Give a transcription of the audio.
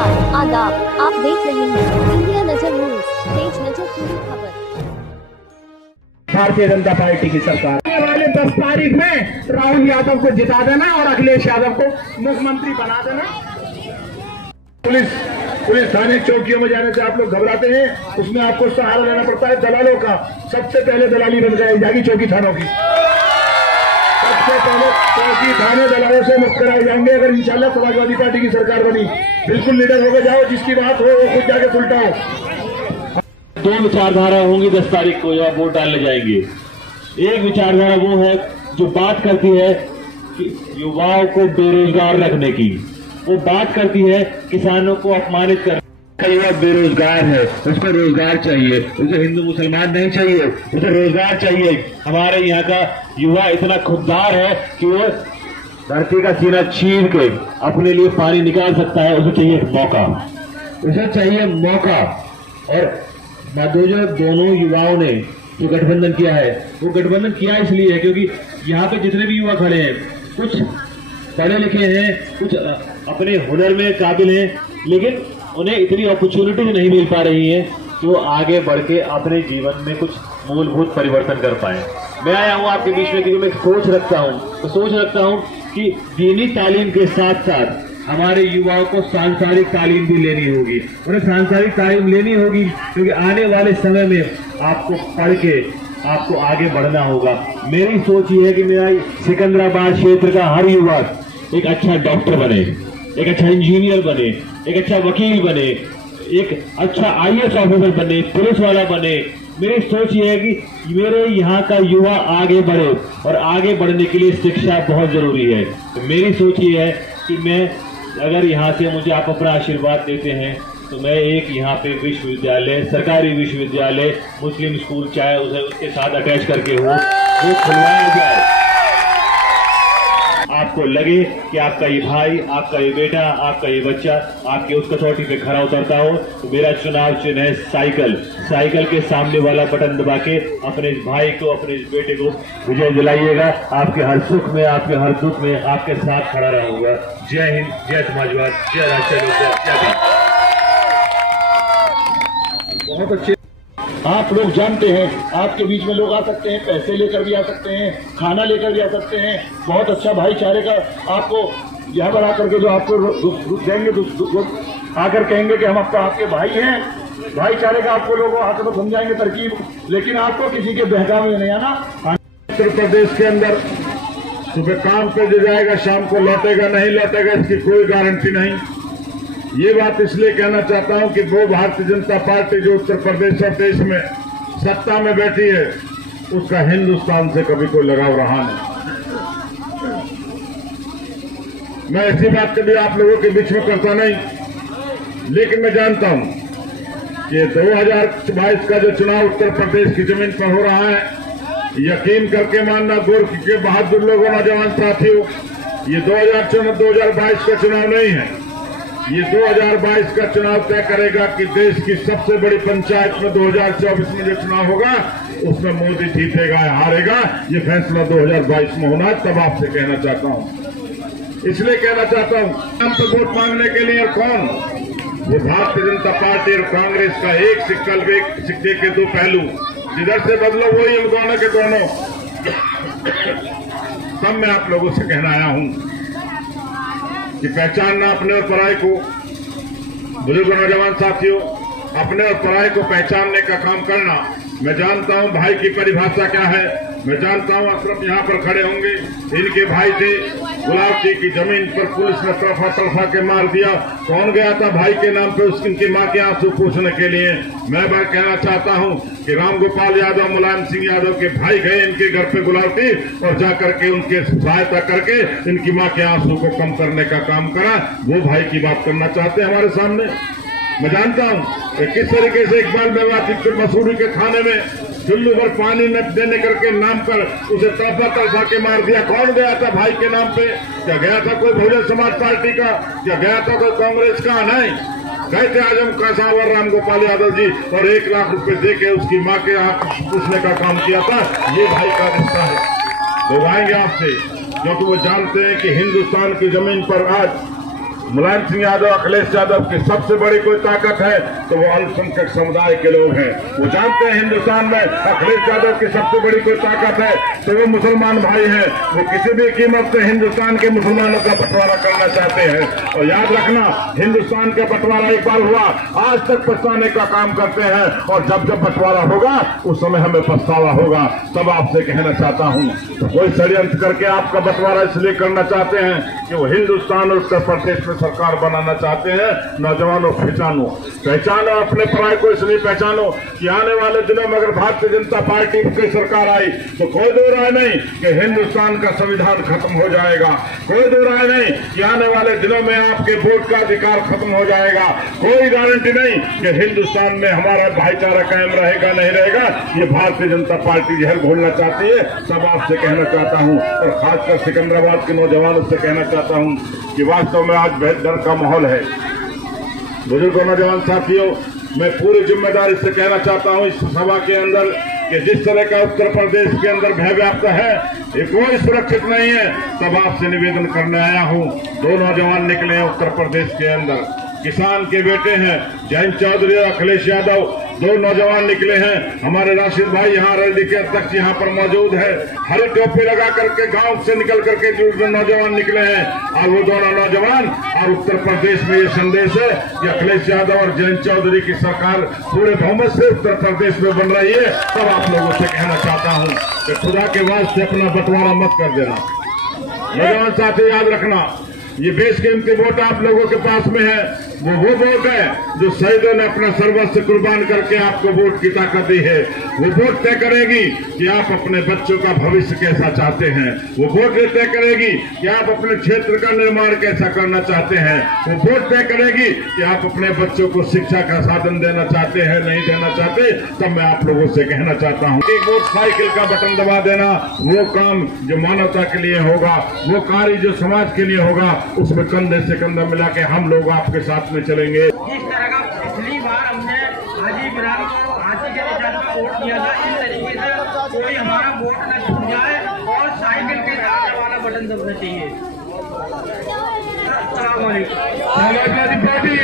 नमस्कार आदाब, आप देख रहे हैं इंडिया नजर न्यूज, तेज नजर पूरी खबर। भारतीय जनता पार्टी की सरकार आने वाले 10 तारीख में राहुल यादव को जिता देना और अखिलेश यादव को मुख्यमंत्री बना देना। पुलिस थाने चौकियों में जाने से आप लोग घबराते हैं, उसमें आपको सहारा लेना पड़ता है दलालों का। सबसे पहले दलाली बन जाएगी चौकी थानों की। सबसे पहले चौकी थाने दलालों से मुक्त कराए जाएंगे अगर इंशाल्लाह समाजवादी पार्टी की सरकार बनी। बिल्कुल लीडर होकर जाओ, जिसकी बात हो वो खुद जाके सुलटाओ। दो विचारधारा होंगी 10 तारीख को जब वोट डालने जाएंगे। एक विचारधारा वो है जो बात करती है कि युवाओं को बेरोजगार रखने की, वो बात करती है किसानों को अपमानित करने। कई युवा बेरोजगार है, उसको रोजगार चाहिए, उसे हिंदू मुसलमान नहीं चाहिए, उसे रोजगार चाहिए। हमारे यहाँ का युवा इतना खुददार है कि वो धरती का सीना चीर के अपने लिए पानी निकाल सकता है। उसे चाहिए मौका, उसे चाहिए मौका। और दोनों युवाओं ने जो गठबंधन किया है, वो गठबंधन किया इसलिए है क्योंकि यहाँ पे जितने भी युवा खड़े हैं, कुछ पढ़े लिखे हैं, कुछ अपने हुनर में काबिल हैं, लेकिन उन्हें इतनी अपॉर्चुनिटीज नहीं मिल पा रही है कि वो आगे बढ़ के अपने जीवन में कुछ मूलभूत परिवर्तन कर पाए। मैं आया हूँ आपके बीच में क्योंकि मैं सोच रखता हूँ कि दीनी तालीम के साथ साथ हमारे युवाओं को सांसारिक तालीम भी लेनी होगी। उन्हें सांसारिक तालीम लेनी होगी क्योंकि आने वाले समय में आपको पढ़ के आपको आगे बढ़ना होगा। मेरी सोच ये है कि मेरा सिकंदराबाद क्षेत्र का हर युवा एक अच्छा डॉक्टर बने, एक अच्छा इंजीनियर बने, एक अच्छा वकील बने, एक अच्छा IAS ऑफिसर बने, पुलिस वाला बने। मेरी सोच ये है कि मेरे यहाँ का युवा आगे बढ़े और आगे बढ़ने के लिए शिक्षा बहुत जरूरी है। तो मेरी सोच ये है कि मैं अगर यहाँ से मुझे आप अपना आशीर्वाद देते हैं तो मैं एक यहाँ पे विश्वविद्यालय, सरकारी विश्वविद्यालय, मुस्लिम स्कूल चाहे उसे उसके साथ अटैच करके हो, वो खुलवाया जाए। आपको लगे कि आपका ये भाई, आपका ये बेटा, आपका ये बच्चा आपके उस कसौटी पे खरा उतरता हो, तो मेरा चुनाव चिन्ह है साइकिल के सामने वाला बटन दबा के अपने इस भाई को, अपने इस बेटे को विजय दिलाइएगा। आपके हर सुख में, आपके हर दुख में आपके साथ खड़ा रहूंगा। जय हिंद, जय समाजवाद, जय राष्ट्रीय लोकदल, जय भीम। बहुत अच्छे आप लोग जानते हैं, आपके बीच में लोग आ सकते हैं, पैसे लेकर भी आ सकते हैं, खाना लेकर भी आ सकते हैं। बहुत अच्छा भाईचारे का आपको यहाँ पर आकर के जो आपको देंगे, आकर कहेंगे कि हम आपके भाई हैं। भाईचारे का आपको लोग आकर तो समझाएंगे तरकीब, लेकिन आपको किसी के बहकावे में नहीं आना। उत्तर प्रदेश के अंदर सुबह काम पे जो जाएगा शाम को लौटेगा, नहीं लौटेगा इसकी कोई गारंटी नहीं। ये बात इसलिए कहना चाहता हूं कि वो भारतीय जनता पार्टी जो उत्तर प्रदेश और देश में सत्ता में बैठी है, उसका हिंदुस्तान से कभी कोई लगाव रहा नहीं। मैं ऐसी बात कभी आप लोगों के बीच में करता नहीं, लेकिन मैं जानता हूं कि 2022 का जो चुनाव उत्तर प्रदेश की जमीन पर हो रहा है, यकीन करके मानना गोरखी के बहादुर लोगों, नौजवान साथियों, ये 2022 का चुनाव नहीं है। ये 2022 का चुनाव तय करेगा कि देश की सबसे बड़ी पंचायत में 2024 में जो चुनाव होगा उसमें मोदी जीतेगा या हारेगा, ये फैसला 2022 में होना। तब आपसे कहना चाहता हूं, इसलिए कहना चाहता हूं, हम तो वोट मांगने के लिए कौन? ये भारतीय जनता पार्टी और कांग्रेस का एक सिक्के के दो पहलू, जिधर से बदलो वही हम दोनों के दोनों। तब मैं आप लोगों से कहना आया हूं कि पहचानना अपने और पराये को। बुजुर्ग नौजवान साथियों, अपने और पराये को पहचानने का काम करना। मैं जानता हूं भाई की परिभाषा क्या है। मैं जानता हूं अशरफ यहां पर खड़े होंगे, इनके भाई थे। गुलावटी की जमीन पर पुलिस ने तरफा के मार दिया। कौन गया था भाई के नाम पे उनकी मां के आंसू पूछने के लिए? मैं बात कहना चाहता हूं कि रामगोपाल यादव, मुलायम सिंह यादव के भाई गए इनके घर पे गुलावटी और जाकर के उनके सहायता करके इनकी मां के आंसू को कम करने का काम करा। वो भाई की बात करना चाहते हैं हमारे सामने। मैं जानता हूं कि किस तरीके से इकबाल मेवाती मसूरी के खाने में चुल्लू भर पानी में देने करके नाम पर उसे तरफा के मार दिया। कौन गया था भाई के नाम पे? क्या गया था कोई बहुजन समाज पार्टी का? क्या गया था कोई कांग्रेस का? नहीं, गए थे आजम कासावर रामगोपाल यादव जी और 1 लाख रुपए देके उसकी मां के पूछने का काम किया था। ये भाई का रिश्ता है। वो आएंगे आपसे क्योंकि वो जानते हैं कि हिंदुस्तान की जमीन पर आज मुलायम सिंह यादव, अखिलेश यादव की सबसे बड़ी कोई ताकत है तो वो अल्पसंख्यक समुदाय के लोग हैं। वो जानते हैं हिंदुस्तान में अखिलेश यादव की सबसे बड़ी कोई ताकत है तो वो मुसलमान भाई हैं। वो किसी भी कीमत से हिंदुस्तान के मुसलमानों का बंटवारा करना चाहते हैं। और याद रखना, हिंदुस्तान का बंटवारा एक बार हुआ, आज तक पछताने का काम करते हैं और जब जब बंटवारा होगा उस समय हमें पछतावा होगा। तब आपसे कहना चाहता हूं, तो कोई षड्यंत्र करके आपका बंटवारा इसलिए करना चाहते हैं कि वो हिंदुस्तान और उत्तर प्रदेश में सरकार बनाना चाहते हैं। नौजवानों, पहचानो अपने पराये को, इसलिए पहचानो कि आने वाले दिनों में अगर भारतीय जनता पार्टी की सरकार आई तो कोई दो राय नहीं कि हिंदुस्तान का संविधान खत्म हो जाएगा। कोई दो राय नहीं कि आने वाले दिनों में आपके वोट का अधिकार खत्म हो जाएगा। कोई गारंटी नहीं कि हिंदुस्तान में हमारा भाईचारा कायम रहेगा नहीं रहेगा। ये भारतीय जनता पार्टी जहर घोलना चाहती है। सब आपसे कहना चाहता हूं और खासकर सिकंदराबाद के नौजवानों से कहना चाहता हूं कि वास्तव में आज बेहद डर का माहौल है। बुजुर्गों, नौजवान साथियों, मैं पूरी जिम्मेदारी से कहना चाहता हूं इस सभा के अंदर कि जिस तरह का उत्तर प्रदेश के अंदर भय व्याप्त है ये कोई सुरक्षित नहीं है। तब आपसे निवेदन करने आया हूं। दो नौजवान निकले हैं उत्तर प्रदेश के अंदर, किसान के बेटे हैं जयंत चौधरी और अखिलेश यादव। दो नौजवान निकले हैं। हमारे राशिद भाई यहाँ रैली के अध्यक्ष यहाँ पर मौजूद है। हरी टोपी लगा करके गांव से निकल करके जो नौजवान निकले हैं और वो दोनों नौजवान और उत्तर प्रदेश में ये संदेश है कि अखिलेश यादव और जयंत चौधरी की सरकार पूरे बहुमत से उत्तर प्रदेश में बन रही है। तब आप लोगों से कहना चाहता हूँ कि खुदा के वास्ते अपना बंटवारा मत कर देना। नौजवान साथी, याद रखना, ये बेशकीमती वोट आप लोगों के पास में है। वो वोट है जो शहीदों ने अपना सर्वस्व कुर्बान करके आपको वोट की ताकत दी है। वो वोट तय करेगी कि आप अपने बच्चों का भविष्य कैसा चाहते हैं। वो वोट तय करेगी कि आप अपने क्षेत्र का निर्माण कैसा करना चाहते हैं। वो वोट तय करेगी कि आप अपने बच्चों को शिक्षा का साधन देना चाहते हैं नहीं देना चाहते। तब मैं आप लोगों से कहना चाहता हूँ कि मोटरसाइकिल का बटन दबा देना वो काम जो मानवता के लिए होगा, वो कार्य जो समाज के लिए होगा, उसमें कंधे से कंधा मिला के हम लोग आपके साथ में चलेंगे। जिस तरह का पिछली बार हमने हाजी इमरान को हाथी के निशान पर वोट दिया था, इस तरीके से कोई हमारा वोट न छूट जाए और साइकिल के दांत वाला बटन दबना चाहिए। अस्सलाम वालेकुम। समाजवादी पार्टी